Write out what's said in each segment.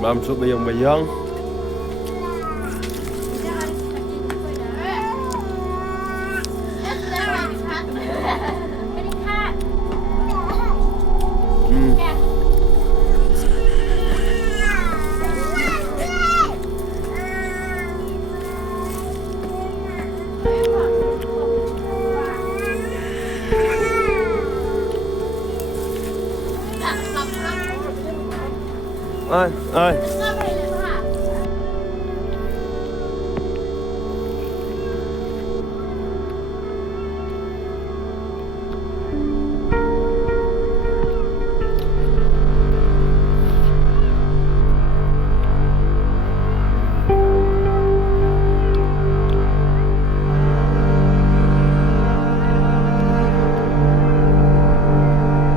Masuk bayang-bayang. Ơi ơi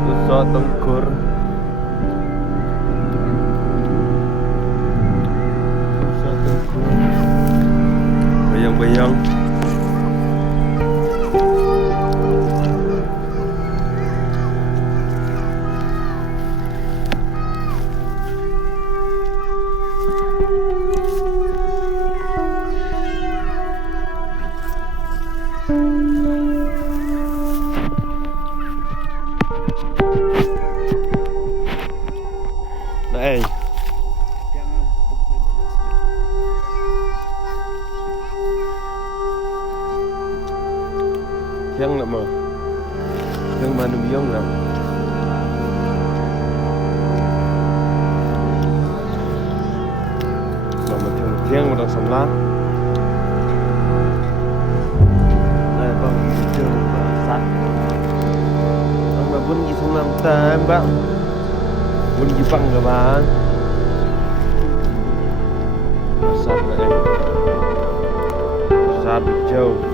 Nusa Tengkur. Bayang-bayang. Đây. Thiang nè mà. Thiang mà nằm giống nè. Mà thiang mà đang sầm lá. Đây bang trường và sắt. Ông mà vun gì sang năm ta em bạn. Vun gì băng các bạn. Sắt này. Sắt châu.